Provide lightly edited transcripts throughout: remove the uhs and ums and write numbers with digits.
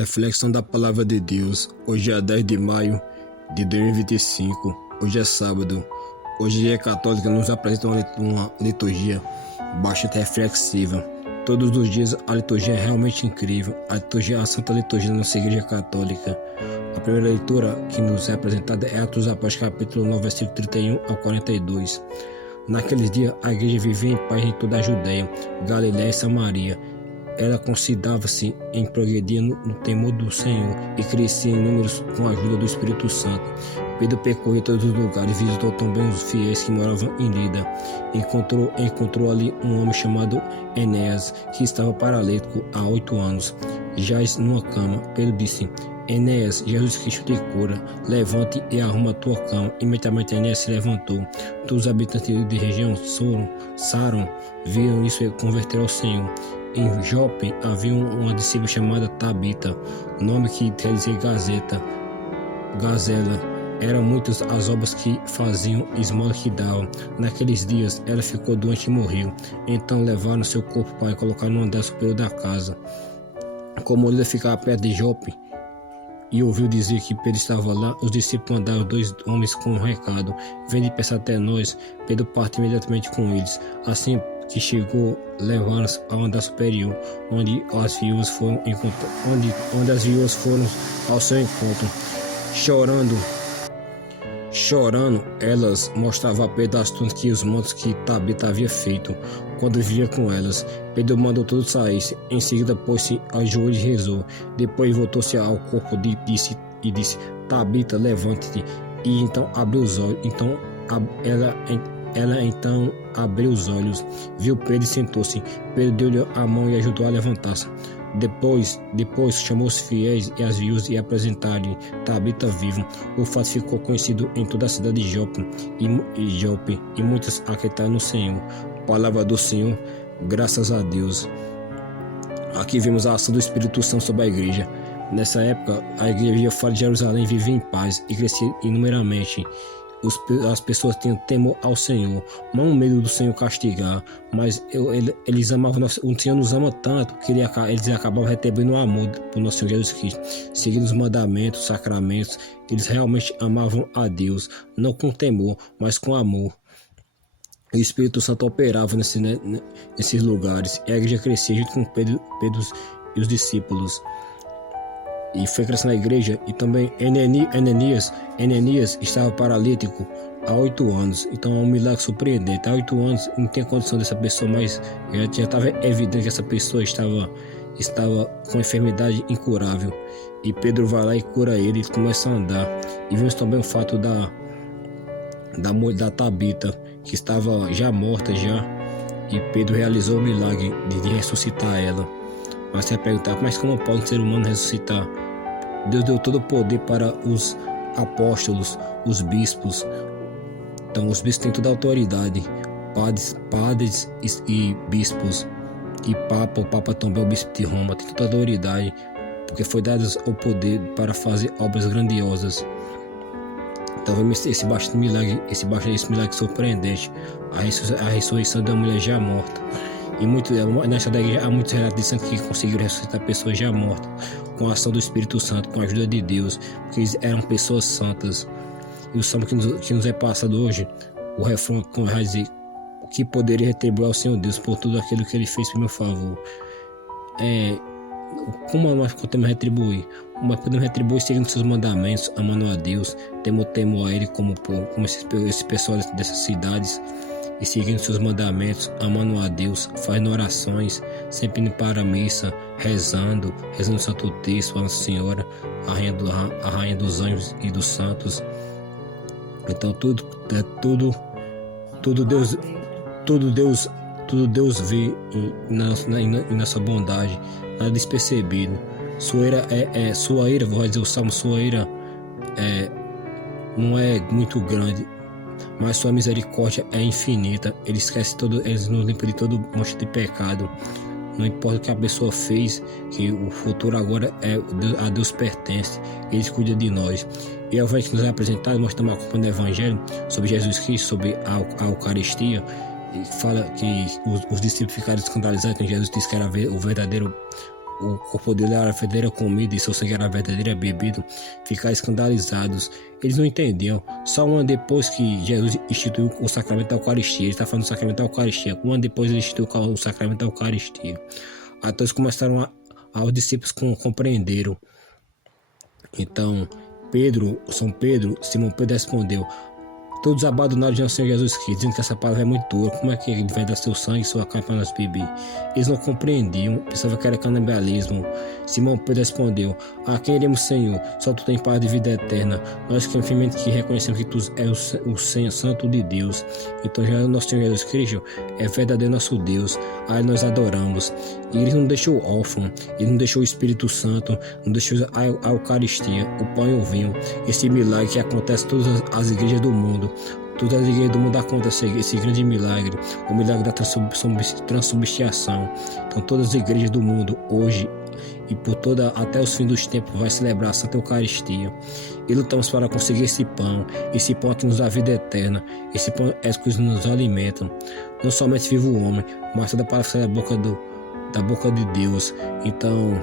Reflexão da Palavra de Deus. Hoje é 10 de maio de 2025. Hoje é sábado. Hoje a Igreja Católica nos apresenta uma liturgia bastante reflexiva. Todos os dias a liturgia é realmente incrível. A Santa Liturgia da nossa Igreja Católica. A primeira leitura que nos é apresentada é Atos dos Apóstolos, capítulo 9, versículo 31 ao 42. Naqueles dias a igreja vivia em paz em toda a Judéia, Galiléia e Samaria. Ela consolidava-se em progredir no temor do Senhor e crescia em números com a ajuda do Espírito Santo. Pedro percorreu todos os lugares e visitou também os fiéis que moravam em Lida. Encontrou ali um homem chamado Enéas, que estava paralítico há 8 anos, jaz numa cama. Pedro disse: Enéas, Jesus Cristo te cura, levante e arruma a tua cama. Imediatamente Enéas se levantou. Todos os habitantes da região Saron viram isso e converteram ao Senhor. Em Jope havia uma discípula chamada Tabita, nome que quer dizer gazela. Eram muitas as obras que faziam, esmola que davam. Naqueles dias ela ficou doente e morreu. Então levaram seu corpo para colocar no andar superior da casa. Como ele ficava perto de Jope e ouviu dizer que Pedro estava lá, os discípulos mandaram 2 homens com um recado: vem depressa até nós. Pedro partiu imediatamente com eles. Assim que chegou, levaram-nos ao andar superior, onde as viúvas foram ao seu encontro. Chorando, elas mostravam a Pedro as túnicas e os mantos que Tabita havia feito quando vivia com elas. Pedro mandou todos sair. Em seguida pôs-se aos joelhos e rezou. Depois voltou-se ao corpo e disse: Tabita, levante-te. E então abriu os olhos. Ela então abriu os olhos, viu Pedro e sentou-se. Pedro deu-lhe a mão e ajudou a levantar-se. Depois chamou os fiéis e as viúvas e apresentaram-lhe Tabita viva. O fato ficou conhecido em toda a cidade de Jope e muitos acreditaram no Senhor. Palavra do Senhor, graças a Deus. Aqui vemos a ação do Espírito Santo sobre a igreja. Nessa época, a igreja vivia fora de Jerusalém, vivia em paz e crescia inumeramente. As pessoas tinham temor ao Senhor, não medo do Senhor castigar, mas eles amavam, o Senhor nos ama tanto que eles acabavam recebendo o amor por nosso Senhor Jesus Cristo, seguindo os mandamentos, os sacramentos. Eles realmente amavam a Deus, não com temor, mas com amor. O Espírito Santo operava nesses lugares e a igreja crescia junto com Pedro e os discípulos. E foi crescendo a igreja. E também Ananias estava paralítico há 8 anos. Então é um milagre surpreendente. Há 8 anos não tinha condição dessa pessoa, mas já estava evidente que essa pessoa estava com enfermidade incurável. E Pedro vai lá e cura ele e começa a andar. E vemos também o fato da Tabita, que estava já morta já. E Pedro realizou o milagre de ressuscitar ela. Mas você vai perguntar: mas como pode um ser humano ressuscitar? Deus deu todo o poder para os apóstolos, os bispos. Então os bispos têm toda a autoridade, padres e bispos. E o Papa também é o bispo de Roma, tem toda a autoridade, porque foi dado o poder para fazer obras grandiosas. Então vemos esse milagre surpreendente, a ressurreição da mulher já morta. E nessa igreja há muitos relatos de santos que conseguiram ressuscitar pessoas já mortas com a ação do Espírito Santo, com a ajuda de Deus, porque eles eram pessoas santas. E o salmo que nos é passado hoje, o refrão vai dizer: o que poderia retribuir ao Senhor Deus por tudo aquilo que Ele fez por meu favor? Como nós podemos retribuir? Mas podemos retribuir seguindo seus mandamentos, amando a Deus, tendo temor a Ele como esse pessoal dessas cidades, e seguindo seus mandamentos, amando a Deus, fazendo orações, sempre indo para a missa, rezando o Santo Texto, a Nossa Senhora, a Rainha dos Anjos e dos Santos. Então tudo Deus vê na sua bondade, nada despercebido. Sua ira, vou dizer o Salmo, sua ira não é muito grande, mas sua misericórdia é infinita. Ele nos limpa de todo mancha de pecado. Não importa o que a pessoa fez, que o futuro agora a Deus pertence. Ele cuida de nós. E ao invés de nos apresentar, nós estamos acompanhando o Evangelho sobre Jesus Cristo, sobre a Eucaristia. E fala que os discípulos ficaram escandalizados quando Jesus disse que era o verdadeiro o corpo dele era a verdadeira comida e seu sangue era a verdadeira bebida, ficar escandalizados. Eles não entendiam. Só um ano depois que Jesus instituiu o sacramento da Eucaristia, ele está falando do sacramento da Eucaristia, um ano depois ele instituiu o sacramento da Eucaristia. Até eles começaram os discípulos compreenderam. Então, Simão Pedro respondeu: todos abandonaram de nosso Senhor Jesus Cristo, dizendo que essa palavra é muito dura. Como é que ele vai dar seu sangue e sua carne para nós beber? Eles não compreendiam, pensavam que era canibalismo. Simão Pedro respondeu: a quem iremos, Senhor? Só tu tens paz de vida eterna. Nós que reconhecemos que tu és o Senhor Santo de Deus. Então já nosso Senhor Jesus Cristo é verdadeiro nosso Deus. A Ele nós adoramos. E Ele não deixou órfão, Ele não deixou o Espírito Santo, não deixou a Eucaristia, o pão e o vinho. Esse milagre que acontece em todas as igrejas do mundo. Todas as igrejas do mundo acontecem esse grande milagre, o milagre da transubstanciação. Então todas as igrejas do mundo hoje e até os fins dos tempos vai celebrar a Santa Eucaristia. E lutamos para conseguir esse pão que nos dá vida eterna, esse pão é que nos alimenta. Não somente vive o homem, mas toda palavra sai da boca de Deus. Então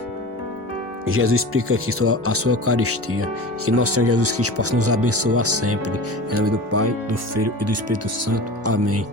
Jesus explica aqui a sua Eucaristia, que nosso Senhor Jesus Cristo possa nos abençoar sempre. Em nome do Pai, do Filho e do Espírito Santo. Amém.